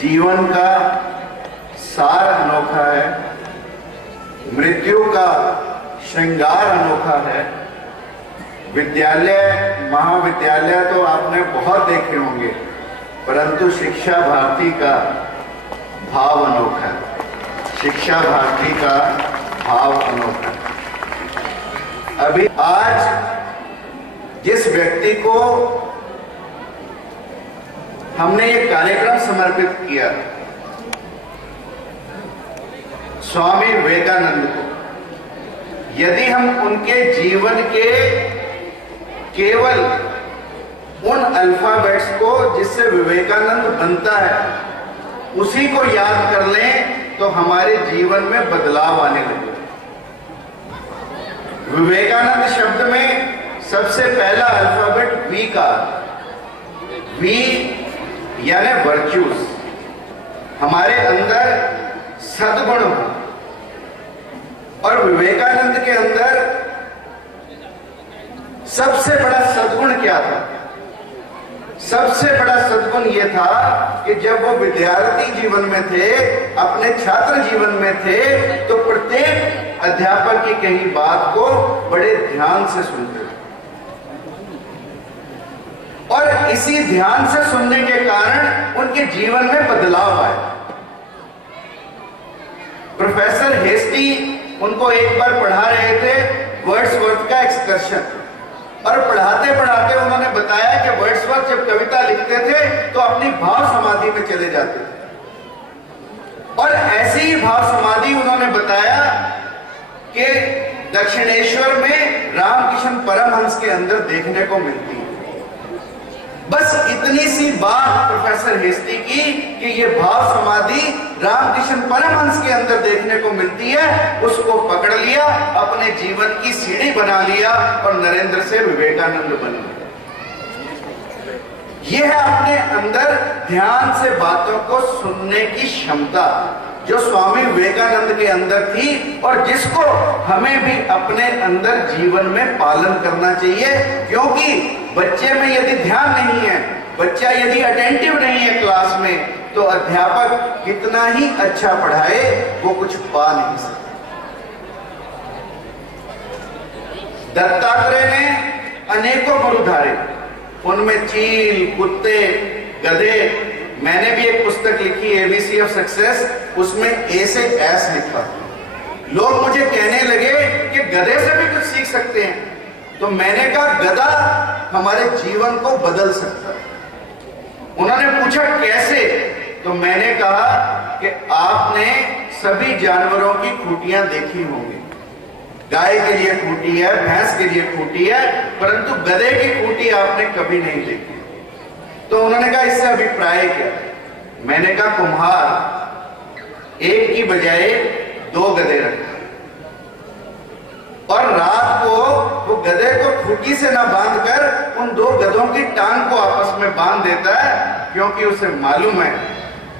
जीवन का सार अनोखा है, मृत्यु का श्रृंगार अनोखा है। विद्यालय महाविद्यालय तो आपने बहुत देखे होंगे, परंतु शिक्षा भारती का भाव अनोखा है। शिक्षा भारती का भाव अनोखा है। अभी आज जिस व्यक्ति को हमने ये कार्यक्रम समर्पित किया, स्वामी विवेकानंद को, यदि हम उनके जीवन के केवल उन अल्फाबेट्स को जिससे विवेकानंद बनता है उसी को याद कर लें तो हमारे जीवन में बदलाव आने लगे। विवेकानंद शब्द में सबसे पहला अल्फाबेट वी का, वी यानी वर्च्यूज, हमारे अंदर सद्गुण हो। और विवेकानंद के अंदर सबसे बड़ा सद्गुण क्या था? सबसे बड़ा सद्गुण यह था कि जब वो विद्यार्थी जीवन में थे, अपने छात्र जीवन में थे, तो प्रत्येक अध्यापक की कही बात को बड़े ध्यान से सुनते थे। और इसी ध्यान से सुनने के कारण उनके जीवन में बदलाव आया। प्रोफेसर हेस्टी उनको एक बार पढ़ा रहे थे वर्ड्सवर्थ का एक्सकर्शन, और पढ़ाते पढ़ाते उन्होंने बताया कि वर्ड्सवर्थ जब कविता लिखते थे तो अपनी भाव समाधि में चले जाते थे। और ऐसी ही भाव समाधि उन्होंने बताया कि दक्षिणेश्वर में रामकृष्ण परमहंस के अंदर देखने को मिलती है। बस इतनी सी बात प्रोफेसर हेस्टी की कि ये भाव समाधि रामकृष्ण परमहंस के अंदर देखने को मिलती है, उसको पकड़ लिया, अपने जीवन की सीढ़ी बना लिया और नरेंद्र से विवेकानंद बन गए। यह है अपने अंदर ध्यान से बातों को सुनने की क्षमता जो स्वामी विवेकानंद के अंदर थी, और जिसको हमें भी अपने अंदर जीवन में पालन करना चाहिए। क्योंकि बच्चे में यदि ध्यान नहीं है, बच्चा यदि अटेंटिव नहीं है क्लास में, तो अध्यापक कितना ही अच्छा पढ़ाए वो कुछ पा नहीं सकता। दत्तात्रेय ने अनेकों गुरु धारे, उनमें चील, कुत्ते, गधे। मैंने भी एक पुस्तक लिखी एबीसी ऑफ सक्सेस, उसमें ए से एस लिखा। लोग मुझे कहने लगे कि गधे से भी कुछ सीख सकते हैं, तो मैंने कहा गधा हमारे जीवन को बदल सकता है। उन्होंने पूछा कैसे, तो मैंने कहा कि आपने सभी जानवरों की खूंटियां देखी होंगी। गाय के लिए खूंटी है, भैंस के लिए खूंटी है, परंतु गधे की खूंटी आपने कभी नहीं देखी। तो उन्होंने कहा इससे अभिप्राय क्या? मैंने कहा कुम्हार एक की बजाय 2 गधे रखता है, और रात को वो गधे को खूंटी से ना बांधकर उन 2 गधों की टांग को आपस में बांध देता है, क्योंकि उसे मालूम है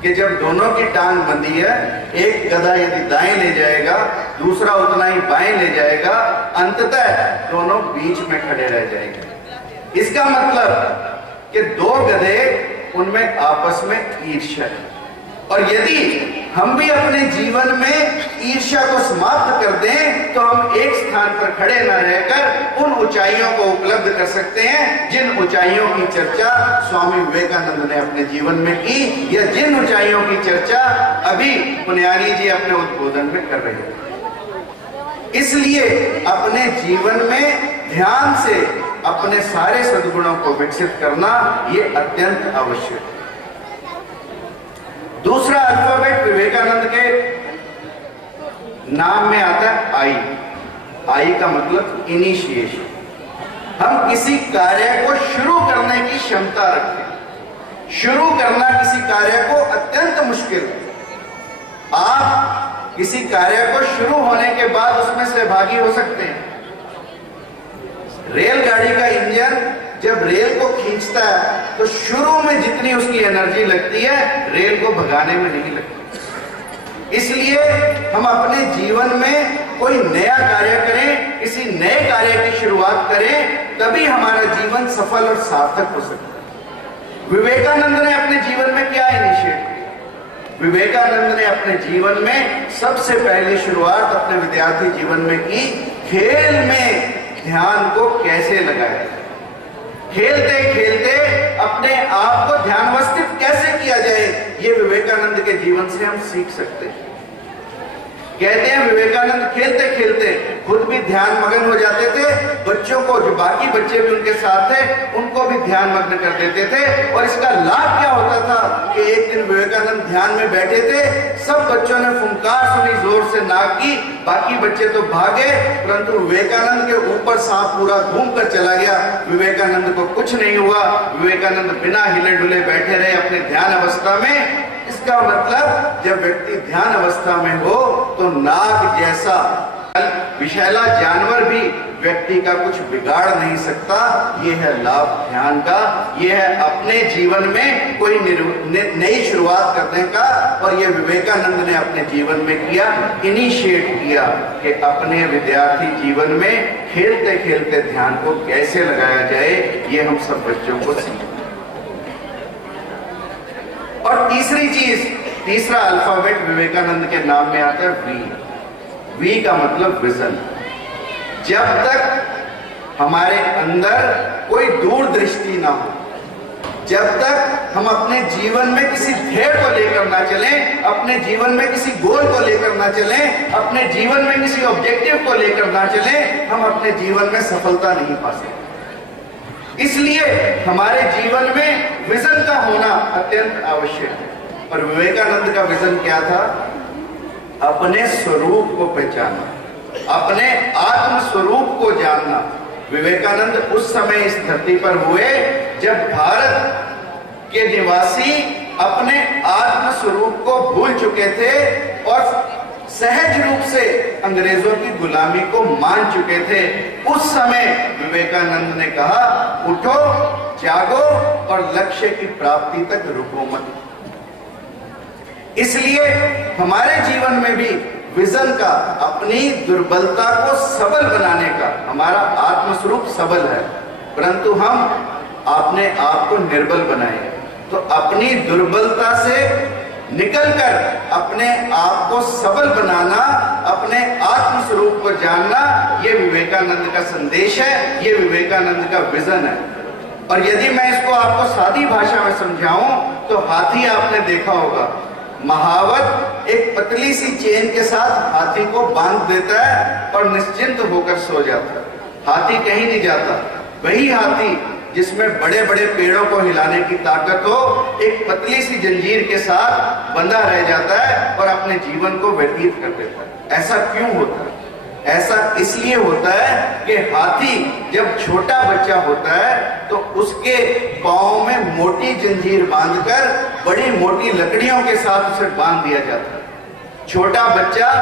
कि जब दोनों की टांग बंधी है, एक गधा यदि दाएं ले जाएगा, दूसरा उतना ही बाएं ले जाएगा, अंततः दोनों बीच में खड़े रह जाएंगे। इसका मतलब कि 2 गधे, उनमें आपस में ईर्ष्या है। और यदि हम भी अपने जीवन में ईर्ष्या को समाप्त कर दें, तो हम एक स्थान पर खड़े न रहकर उन ऊंचाइयों को उपलब्ध कर सकते हैं जिन ऊंचाइयों की चर्चा स्वामी विवेकानंद ने अपने जीवन में की, या जिन ऊंचाइयों की चर्चा अभी पुण्यानी जी अपने उद्बोधन में कर रहे हैं। इसलिए अपने जीवन में ध्यान से अपने सारे सद्गुणों को विकसित करना यह अत्यंत आवश्यक है। दूसरा अल्फाबेट विवेकानंद के नाम में आता है आई। आई का मतलब इनिशिएशन। हम किसी कार्य को शुरू करने की क्षमता रखते हैं। शुरू करना किसी कार्य को अत्यंत मुश्किल है। आप किसी कार्य को शुरू होने के बाद उसमें सहभागी हो सकते हैं। रेलगाड़ी का इंजन जब रेल को खींचता है तो शुरू में जितनी उसकी एनर्जी लगती है, रेल को भगाने में नहीं लगती। इसलिए हम अपने जीवन में कोई नया कार्य करें, किसी नए कार्य की शुरुआत करें, तभी हमारा जीवन सफल और सार्थक हो सकता है। विवेकानंद ने अपने जीवन में क्या विवेकानंद ने अपने जीवन में सबसे पहली शुरुआत अपने विद्यार्थी जीवन में की, खेल में ध्यान को कैसे लगाया, खेलते खेलते अपने आप को ध्यानवस्थित कैसे किया जाए, ये विवेकानंद के जीवन से हम सीख सकते हैं। कहते हैं विवेकानंद खेलते खेलते खुद भी ध्यान मग्न हो जाते थे, बच्चों को, जो बाकी बच्चे भी उनके साथ थे, उनको भी ध्यान मग्न कर देते थे। और इसका लाभ क्या होता था कि एक दिन विवेकानंद ध्यान में बैठे थे, सब बच्चों ने फुंकार सुनी, जोर से नाक की, बाकी बच्चे तो भागे, परंतु विवेकानंद के ऊपर सांप पूरा घूम कर चला गया। विवेकानंद को कुछ नहीं हुआ, विवेकानंद बिना हिले डुले बैठे रहे अपने ध्यान अवस्था में। इसका मतलब जब व्यक्ति ध्यान अवस्था में हो तो नाग जैसा विषैला जानवर भी व्यक्ति का कुछ बिगाड़ नहीं सकता। यह है लाभ ध्यान का, यह है अपने जीवन में कोई नई शुरुआत करने का। और यह विवेकानंद ने अपने जीवन में किया, इनिशिएट किया कि अपने विद्यार्थी जीवन में खेलते खेलते ध्यान को कैसे लगाया जाए, ये हम सब बच्चों को सीखें। और तीसरी चीज, तीसरा अल्फाबेट विवेकानंद के नाम में आता है वी। वी का मतलब विजन। जब तक हमारे अंदर कोई दूरदृष्टि ना हो, जब तक हम अपने जीवन में किसी ध्येय को लेकर ना चलें, अपने जीवन में किसी गोल को लेकर ना चलें, अपने जीवन में किसी ऑब्जेक्टिव को लेकर ना चलें, हम अपने जीवन में सफलता नहीं पा सकते। इसलिए हमारे जीवन में विजन का होना अत्यंत आवश्यक है। और विवेकानंद का विजन क्या था? अपने स्वरूप को पहचानना, अपने आत्म स्वरूप को जानना। विवेकानंद उस समय इस धरती पर हुए जब भारत के निवासी अपने आत्म स्वरूप को भूल चुके थे और सहज रूप से अंग्रेजों की गुलामी को मान चुके थे। उस समय विवेकानंद ने कहा, उठो, जागो और लक्ष्य की प्राप्ति तक रुको मत। इसलिए हमारे जीवन में भी विजन का, अपनी दुर्बलता को सबल बनाने का, हमारा आत्मस्वरूप सबल है परंतु हम अपने आप को निर्बल बनाए। तो अपनी दुर्बलता से निकलकर अपने आप को सबल बनाना, अपने आत्म स्वरूप को जानना, यह विवेकानंद का संदेश है, यह विवेकानंद का विजन है। और यदि मैं इसको आपको सादी भाषा में समझाऊं तो हाथी आपने देखा होगा, महावत एक पतली सी चेन के साथ हाथी को बांध देता है और निश्चिंत होकर सो जाता है। हाथी कहीं नहीं जाता। वही हाथी जिसमें बड़े बड़े पेड़ों को हिलाने की ताकत हो, एक पतली सी जंजीर के साथ बंधा रह जाता है और अपने जीवन को व्यतीत कर देता है। ऐसा क्यों होता है? ऐसा इसलिए होता है कि हाथी जब छोटा बच्चा होता है तो उसके पांव में मोटी जंजीर बांधकर बड़ी मोटी लकड़ियों के साथ उसे बांध दिया जाता है। छोटा बच्चा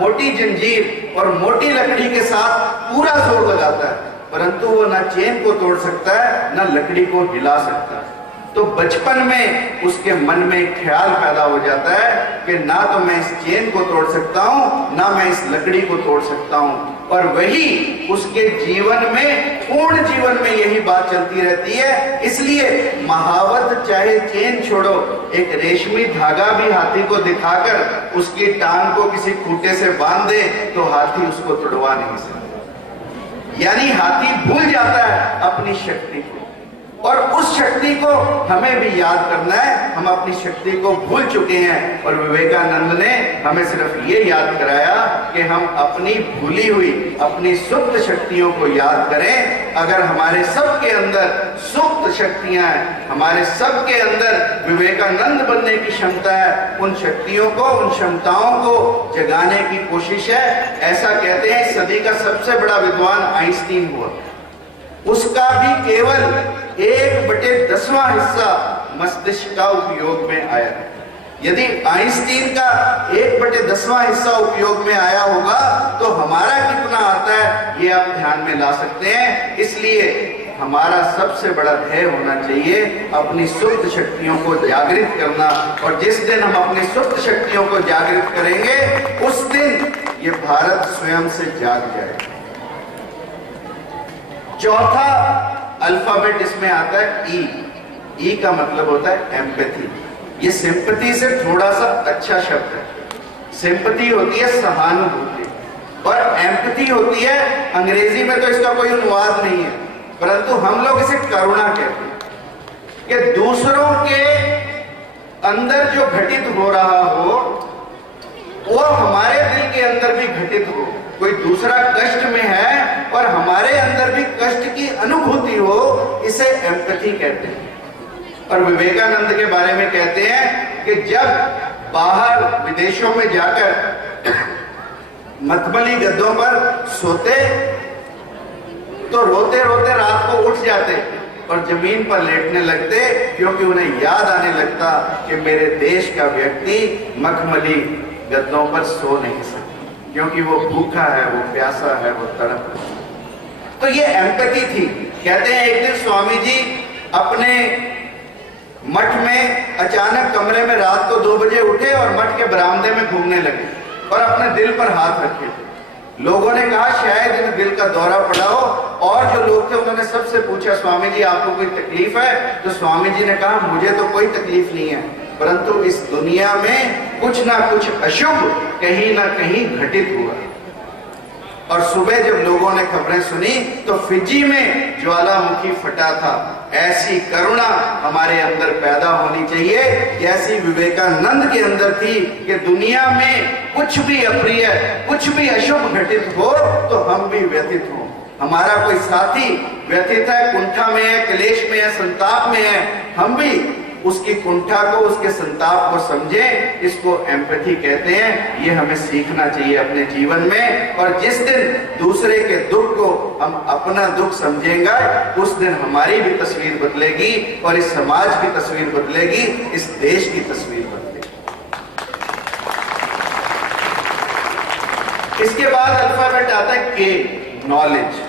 मोटी जंजीर और मोटी लकड़ी के साथ पूरा जोर लगाता है, परंतु वो ना चेन को तोड़ सकता है, ना लकड़ी को हिला सकता है। तो बचपन में उसके मन में एक ख्याल पैदा हो जाता है कि ना तो मैं इस चेन को तोड़ सकता हूं, ना मैं इस लकड़ी को तोड़ सकता हूं। और वही उसके जीवन में, पूर्ण जीवन में यही बात चलती रहती है। इसलिए महावत चाहे चेन छोड़ो, एक रेशमी धागा भी हाथी को दिखाकर उसकी टांग को किसी खूंटे से बांध दे तो हाथी उसको तोड़वा नहीं सकता। यानी हाथी भूल जाता है अपनी शक्ति को, और उस शक्ति को हमें भी याद करना है। हम अपनी शक्ति को भूल चुके हैं और विवेकानंद ने हमें सिर्फ ये याद कराया कि हम अपनी भूली हुई, अपनी सुप्त शक्तियों को याद करें। अगर हमारे सबके अंदर सुप्त शक्तियां हैं, हमारे सबके अंदर विवेकानंद बनने की क्षमता है, उन शक्तियों को, उन क्षमताओं को जगाने की कोशिश है। ऐसा कहते हैं सदी का सबसे बड़ा विद्वान आइंस्टीन हुआ, उसका भी केवल 1/10वां हिस्सा मस्तिष्क का उपयोग में आया। यदि आइंस्टीन का 1/10वां हिस्सा उपयोग में आया होगा तो हमारा कितना आता है ये आप ध्यान में ला सकते हैं। इसलिए हमारा सबसे बड़ा ध्येय होना चाहिए अपनी सुप्त शक्तियों को जागृत करना। और जिस दिन हम अपनी सुप्त शक्तियों को जागृत करेंगे उस दिन ये भारत स्वयं से जाग जाएगा। चौथा अल्फाबेट इसमें आता है ई। ई का मतलब होता है एम्पैथी। ये सिंपैथी से थोड़ा सा अच्छा शब्द है। सिंपैथी होती है सहानुभूति, और एम्पैथी होती है, अंग्रेजी में तो इसका कोई अनुवाद नहीं है, परंतु हम लोग इसे करुणा कहते हैं, कि दूसरों के अंदर जो घटित हो रहा हो वो हमारे दिल के अंदर भी घटित हो। कोई दूसरा कष्ट में है और हमारे अंदर भी कष्ट की अनुभूति हो, इसे एम्पैथी कहते हैं। और विवेकानंद के बारे में कहते हैं कि जब बाहर विदेशों में जाकर मखमली गद्दों पर सोते तो रोते रोते रात को उठ जाते और जमीन पर लेटने लगते, क्योंकि उन्हें याद आने लगता कि मेरे देश का व्यक्ति मखमली गद्दों पर सो नहीं सकता, क्योंकि वो भूखा है, वो प्यासा है, वो तड़प है। तो ये एम्पैथी थी। कहते हैं एक दिन स्वामी जी अपने मठ में अचानक कमरे में रात को 2 बजे उठे और मठ के बरामदे में घूमने लगे और अपने दिल पर हाथ रखे थे। लोगों ने कहा शायद इन दिल का दौरा पड़ा हो, और जो लोग थे उन्होंने सबसे पूछा स्वामी जी आपको कोई तकलीफ है? तो स्वामी जी ने कहा मुझे तो कोई तकलीफ नहीं है, परंतु इस दुनिया में कुछ ना कुछ अशुभ कहीं ना कहीं घटित हुआ। और सुबह जब लोगों ने खबरें सुनी तो फिजी में ज्वालामुखी फटा था। ऐसी करुणा हमारे अंदर पैदा होनी चाहिए जैसी विवेकानंद के अंदर थी, कि दुनिया में कुछ भी अप्रिय, कुछ भी अशुभ घटित हो तो हम भी व्यथित हो। हमारा कोई साथी व्यथित है, कुंठा में है, क्लेश में है, संताप में है, हम भी उसकी कुंठा को, उसके संताप को समझें। इसको एम्पैथी कहते हैं। ये हमें सीखना चाहिए अपने जीवन में। और जिस दिन दूसरे के दुख को हम अपना दुख समझेंगे, उस दिन हमारी भी तस्वीर बदलेगी और इस समाज की तस्वीर बदलेगी, इस देश की तस्वीर बदलेगी। इसके बाद अल्फाबेट आता है के, नॉलेज।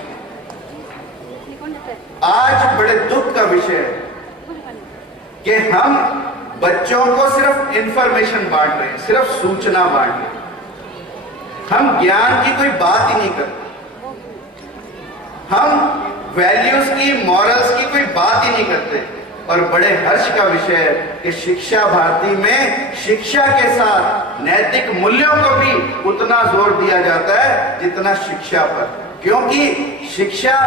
आज बड़े दुख का विषय है कि हम बच्चों को सिर्फ इंफॉर्मेशन बांट रहे हैं, सिर्फ सूचना बांट रहे हैं। हम ज्ञान की कोई बात ही नहीं करते, हम वैल्यूज की, मॉरल्स की कोई बात ही नहीं करते। और बड़े हर्ष का विषय है कि शिक्षा भारती में शिक्षा के साथ नैतिक मूल्यों को भी उतना जोर दिया जाता है जितना शिक्षा पर, क्योंकि शिक्षा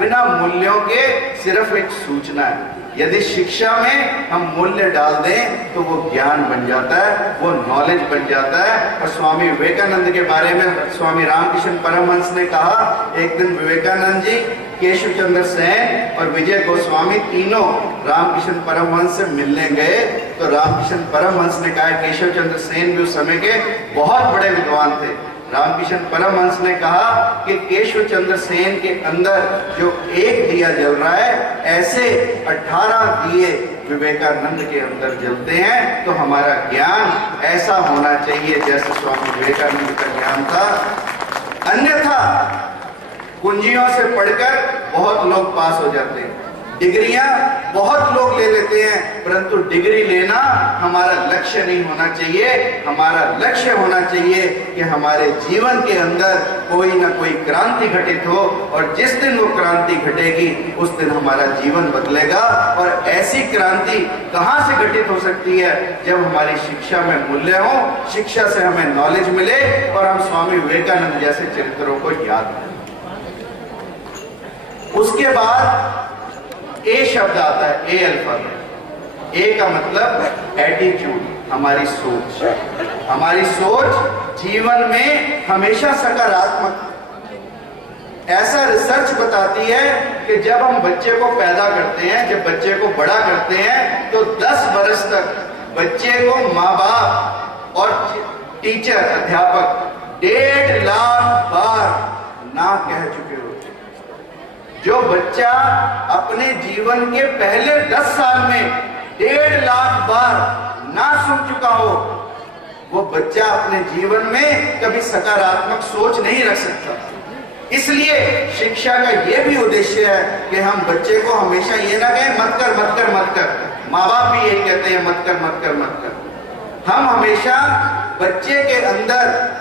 बिना मूल्यों के सिर्फ एक सूचना है। यदि शिक्षा में हम मूल्य डाल दें तो वो ज्ञान बन जाता है, वो नॉलेज बन जाता है। और स्वामी विवेकानंद के बारे में स्वामी रामकृष्ण परमहंस ने कहा, एक दिन विवेकानंद जी, केशव चंद्र सेन और विजय गोस्वामी तीनों रामकृष्ण परमहंस से मिलने गए। तो रामकृष्ण परमहंस ने कहा, केशव चंद्र सेन भी उस समय के बहुत बड़े विद्वान थे। रामकृष्ण परमहंस ने कहा कि केशव चंद्र सेन के अंदर जो एक दिया जल रहा है, ऐसे 18 दिए विवेकानंद के अंदर जलते हैं। तो हमारा ज्ञान ऐसा होना चाहिए जैसे स्वामी विवेकानंद का ज्ञान था। अन्यथा कुंजियों से पढ़कर बहुत लोग पास हो जाते हैं, डिग्रियां बहुत लोग ले लेते हैं, परंतु डिग्री लेना हमारा लक्ष्य नहीं होना चाहिए। हमारा लक्ष्य होना चाहिए कि हमारे जीवन के अंदर कोई ना कोई क्रांति घटित हो, और जिस दिन वो क्रांति घटेगी उस दिन हमारा जीवन बदलेगा। और ऐसी क्रांति कहां से घटित हो सकती है? जब हमारी शिक्षा में मूल्य हो, शिक्षा से हमें नॉलेज मिले और हम स्वामी विवेकानंद जैसे चरित्रों को याद करें। उसके बाद ए शब्द आता है, ए अल्फाबेट। ए का मतलब एटीट्यूड, हमारी सोच। हमारी सोच जीवन में हमेशा सकारात्मक। ऐसा रिसर्च बताती है कि जब हम बच्चे को पैदा करते हैं, जब बच्चे को बड़ा करते हैं, तो 10 वर्ष तक बच्चे को माँ बाप और टीचर, अध्यापक 1.5 लाख बार ना कह चुके होते। जो बच्चा अपने जीवन के पहले 10 साल में 1.5 लाख बार ना सुन चुका हो, वो बच्चा अपने जीवन में कभी सकारात्मक सोच नहीं रख सकता। इसलिए शिक्षा का यह भी उद्देश्य है कि हम बच्चे को हमेशा ये ना कहें मत कर मत कर मत कर। माँ बाप भी यही कहते हैं मत कर मत कर मत कर। हम हमेशा बच्चे के अंदर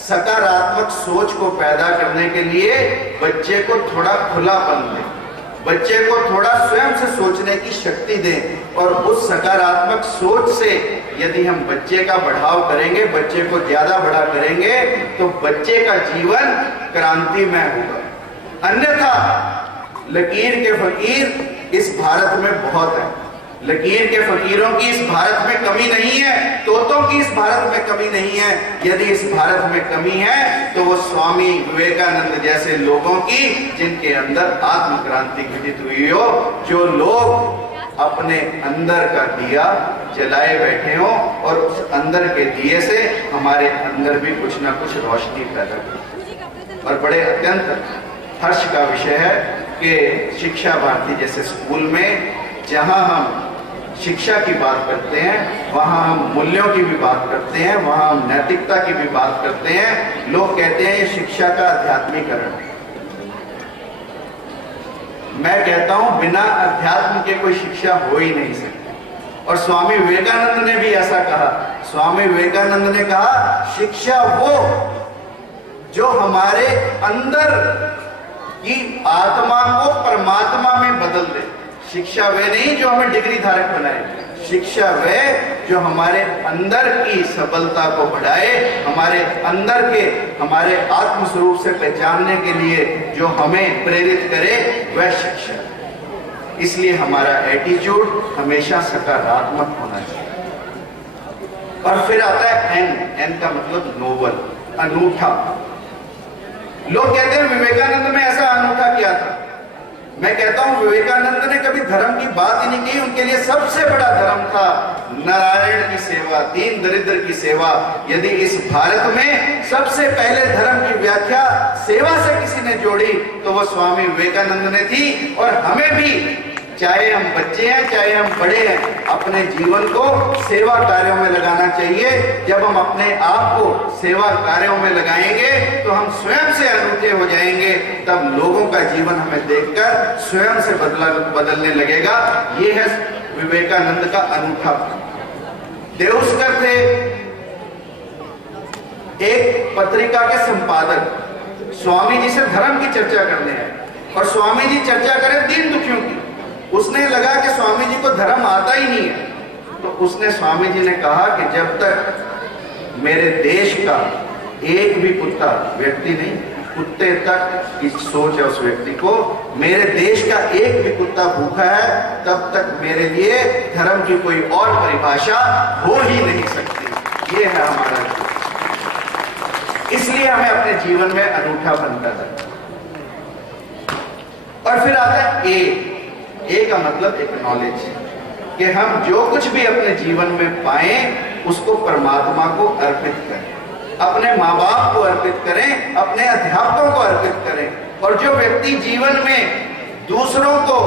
सकारात्मक सोच को पैदा करने के लिए बच्चे को थोड़ा खुलापन दें, बच्चे को थोड़ा स्वयं से सोचने की शक्ति दें और उस सकारात्मक सोच से यदि हम बच्चे का बढ़ाव करेंगे, बच्चे को ज्यादा बड़ा करेंगे, तो बच्चे का जीवन क्रांतिमय होगा। अन्यथा लकीर के फकीर इस भारत में बहुत है। लकीर के फकीरों की इस भारत में कमी नहीं है, तोतों की इस भारत में कमी नहीं है। यदि इस भारत में कमी है तो वो स्वामी विवेकानंद जैसे लोगों की, जिनके अंदर आत्म क्रांति घटित हुई हो, जो लोग अपने अंदर का दिया जलाए बैठे हो और उस अंदर के दिए से हमारे अंदर भी कुछ ना कुछ रोशनी पैदा हो। और बड़े अत्यंत हर्ष का विषय है कि शिक्षा भारती जैसे स्कूल में जहां हम शिक्षा की बात करते हैं, वहां हम मूल्यों की भी बात करते हैं, वहां हम नैतिकता की भी बात करते हैं। लोग कहते हैं ये शिक्षा का आध्यात्मिकरण। मैं कहता हूं बिना अध्यात्म के कोई शिक्षा हो ही नहीं सकती। और स्वामी विवेकानंद ने भी ऐसा कहा। स्वामी विवेकानंद ने कहा शिक्षा वो जो हमारे अंदर की आत्मा को परमात्मा में बदल दे। शिक्षा वे नहीं जो हमें डिग्री धारक बनाए, शिक्षा वे जो हमारे अंदर की सबलता को बढ़ाए, हमारे अंदर के हमारे आत्म स्वरूप से पहचानने के लिए जो हमें प्रेरित करे, वह शिक्षा। इसलिए हमारा एटीट्यूड हमेशा सकारात्मक होना चाहिए। और फिर आता है एन का मतलब नोबल, अनूठा। लोग कहते हैं विवेकानंद में ऐसा अनूठा क्या था। मैं कहता हूं विवेकानंद ने कभी धर्म की बात ही नहीं की। उनके लिए सबसे बड़ा धर्म था नारायण की सेवा, दीन दरिद्र की सेवा। यदि इस भारत में सबसे पहले धर्म की व्याख्या सेवा से किसी ने जोड़ी तो वो स्वामी विवेकानंद ने थी। और हमें भी, चाहे हम बच्चे हैं चाहे हम बड़े हैं, अपने जीवन को सेवा कार्यों में लगाना चाहिए। जब हम अपने आप को सेवा कार्यों में लगाएंगे तो हम स्वयं से अनूठे हो जाएंगे। तब लोगों का जीवन हमें देखकर स्वयं से बदलने लगेगा। ये है विवेकानंद का अनूठा। देउस्कर थे एक पत्रिका के संपादक, स्वामी जी से धर्म की चर्चा करने आए और स्वामी जी चर्चा करें दीन दुखियों की। उसने लगा कि स्वामी जी को धर्म आता ही नहीं है, तो उसने स्वामी जी ने कहा कि जब तक मेरे देश का एक भी कुत्ता, व्यक्ति नहीं कुत्ते तक की सोच है उस व्यक्ति को, मेरे देश का एक भी कुत्ता भूखा है, तब तक मेरे लिए धर्म की कोई और परिभाषा हो ही नहीं सकती। ये है हमारा जीवन। इसलिए हमें अपने जीवन में अनूठा बनता है। और फिर आता है ए का मतलब एक्नॉलेज, कि हम जो कुछ भी अपने जीवन में पाए उसको परमात्मा को अर्पित करें, अपने माँ बाप को अर्पित करें, अपने अध्यापकों को अर्पित करें। और जो व्यक्ति जीवन में दूसरों को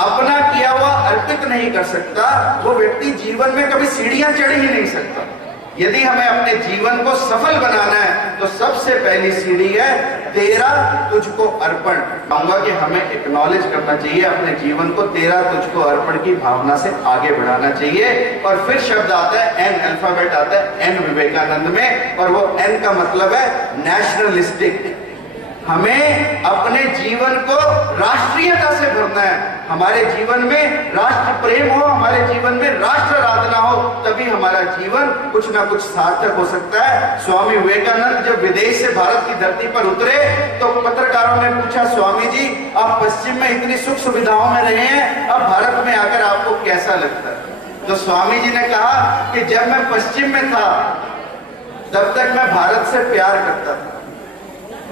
अपना किया हुआ अर्पित नहीं कर सकता, वो व्यक्ति जीवन में कभी सीढ़ियां चढ़ ही नहीं सकता। यदि हमें अपने जीवन को सफल बनाना है तो सबसे पहली सीढ़ी है तेरा तुझको अर्पण। कहूंगा कि हमें एक्नॉलेज करना चाहिए अपने जीवन को, तेरा तुझको अर्पण की भावना से आगे बढ़ाना चाहिए। और फिर शब्द आता है एन, अल्फाबेट आता है एन विवेकानंद में, और वो एन का मतलब है नेशनलिस्टिक। हमें अपने जीवन को राष्ट्रीयता से भरना है। हमारे जीवन में राष्ट्र प्रेम हो, हमारे जीवन में राष्ट्र आराधना हो, तभी हमारा जीवन कुछ ना कुछ सार्थक हो सकता है। स्वामी विवेकानंद जब विदेश से भारत की धरती पर उतरे तो पत्रकारों ने पूछा, स्वामी जी आप पश्चिम में इतनी सुख सुविधाओं में रहे हैं, अब भारत में आकर आपको कैसा लगता है? तो स्वामी जी ने कहा कि जब मैं पश्चिम में था तब तक मैं भारत से प्यार करता था,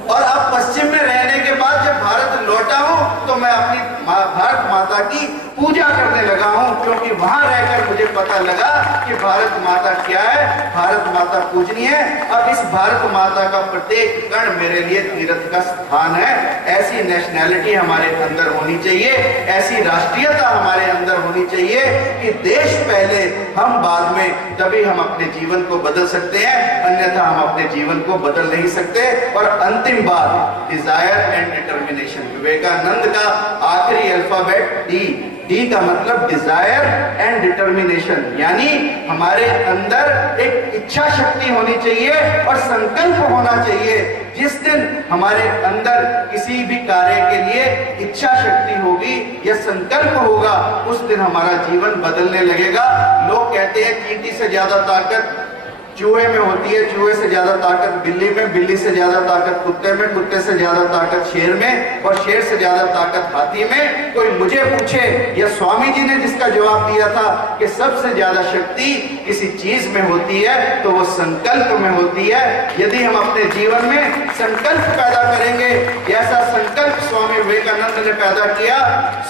और अब पश्चिम में रहने के बाद जब भारत लौटा हूं तो मैं अपनी भारत माता की पूजा करने लगा हूं, क्योंकि वहां रहकर मुझे पता लगा कि भारत माता क्या है, भारत माता पूजनीय है। अब इस भारत माता का प्रत्येक कण मेरे लिए तीर्थ का स्थान है। ऐसी नेशनैलिटी हमारे अंदर होनी चाहिए, ऐसी राष्ट्रीयता हमारे अंदर होनी चाहिए कि देश पहले हम बाद में, तभी हम अपने जीवन को बदल सकते हैं, अन्यथा हम अपने जीवन को बदल नहीं सकते। और अंतिम बात डिजायर एंड डिटर्मिनेशन, विवेकानंद का आखिरी अल्फाबेट डी, डी का मतलब डिजायर एंड डिटर्मिनेशन, यानी हमारे अंदर एक इच्छा शक्ति होनी चाहिए और संकल्प होना चाहिए। जिस दिन हमारे अंदर किसी भी कार्य के लिए इच्छा शक्ति होगी या संकल्प होगा, उस दिन हमारा जीवन बदलने लगेगा। लोग कहते हैं चींटी से ज्यादा ताकत चूहे में होती है, चूहे से ज्यादा ताकत बिल्ली में, बिल्ली से ज्यादा ताकत कुत्ते में, कुत्ते से ज्यादा ताकत शेर में, और शेर से ज्यादा ताकत हाथी में। कोई मुझे पूछे, या स्वामी जी ने जिसका जवाब दिया था कि सबसे ज्यादा शक्ति किसी चीज में होती है, तो वो संकल्प में होती है। यदि हम अपने जीवन में संकल्प पैदा करेंगे, ऐसा संकल्प स्वामी विवेकानंद ने पैदा किया,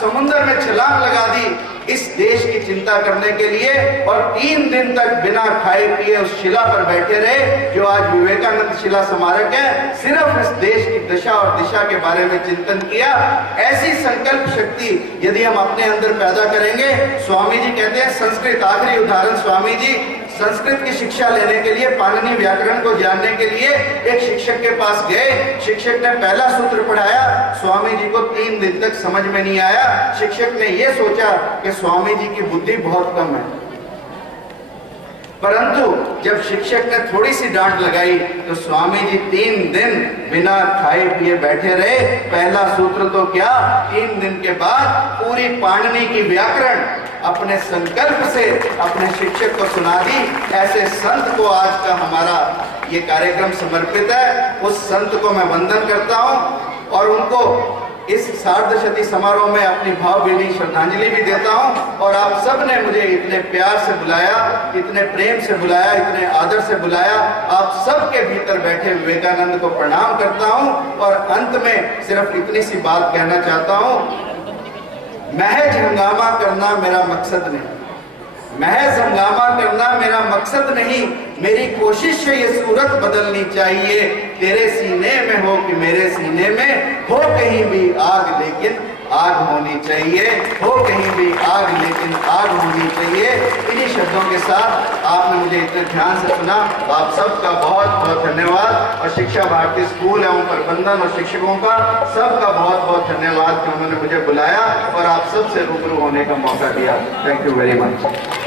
समुद्र में छलांग लगा दी इस देश की चिंता करने के लिए, और 3 दिन तक बिना खाए पिए उस शिला पर बैठे रहे जो आज विवेकानंद शिला स्मारक है। सिर्फ इस देश की दशा और दिशा के बारे में चिंतन किया। ऐसी संकल्प शक्ति यदि हम अपने अंदर पैदा करेंगे, स्वामी जी कहते हैं, संस्कृत, आखिरी उदाहरण, स्वामी जी संस्कृत की शिक्षा लेने के लिए, पाणिनि व्याकरण को जानने के लिए एक शिक्षक के पास गए। शिक्षक ने पहला सूत्र पढ़ाया, स्वामी जी को 3 दिन तक समझ में नहीं आया। शिक्षक ने यह सोचा कि स्वामी जी की बुद्धि बहुत कम है, परंतु जब शिक्षक ने थोड़ी सी डांट लगाई तो स्वामी जी 3 दिन बिना खाए पिए बैठे रहे। पहला सूत्र तो क्या, 3 दिन के बाद पूरी पाणिनि की व्याकरण अपने संकल्प से अपने शिक्षक को सुना दी। ऐसे संत को आज का हमारा ये कार्यक्रम समर्पित है। उस संत को मैं वंदन करता हूँ और उनको इस सार्धशती समारोह में अपनी भावभीनी श्रद्धांजलि भी देता हूं। और आप सब ने मुझे इतने प्यार से बुलाया, इतने प्रेम से बुलाया, इतने आदर से बुलाया। आप सबके भीतर बैठे विवेकानंद को प्रणाम करता हूं। और अंत में सिर्फ इतनी सी बात कहना चाहता हूं, महज हंगामा करना मेरा मकसद नहीं, महज हंगामा करना मेरा मकसद नहीं। मेरी कोशिश है ये सूरत बदलनी चाहिए। तेरे सीने में हो कि मेरे सीने में हो, कहीं भी आग लेकिन आग होनी चाहिए, हो कहीं भी आग लेकिन आग होनी चाहिए। इन्हीं शब्दों के साथ आपने मुझे इतने ध्यान से सुना, आप सबका बहुत बहुत धन्यवाद। और शिक्षा भारती स्कूल एवं प्रबंधन और शिक्षकों का सबका बहुत बहुत धन्यवाद कि उन्होंने मुझे बुलाया और आप सबसे रूबरू होने का मौका दिया। Thank you very much.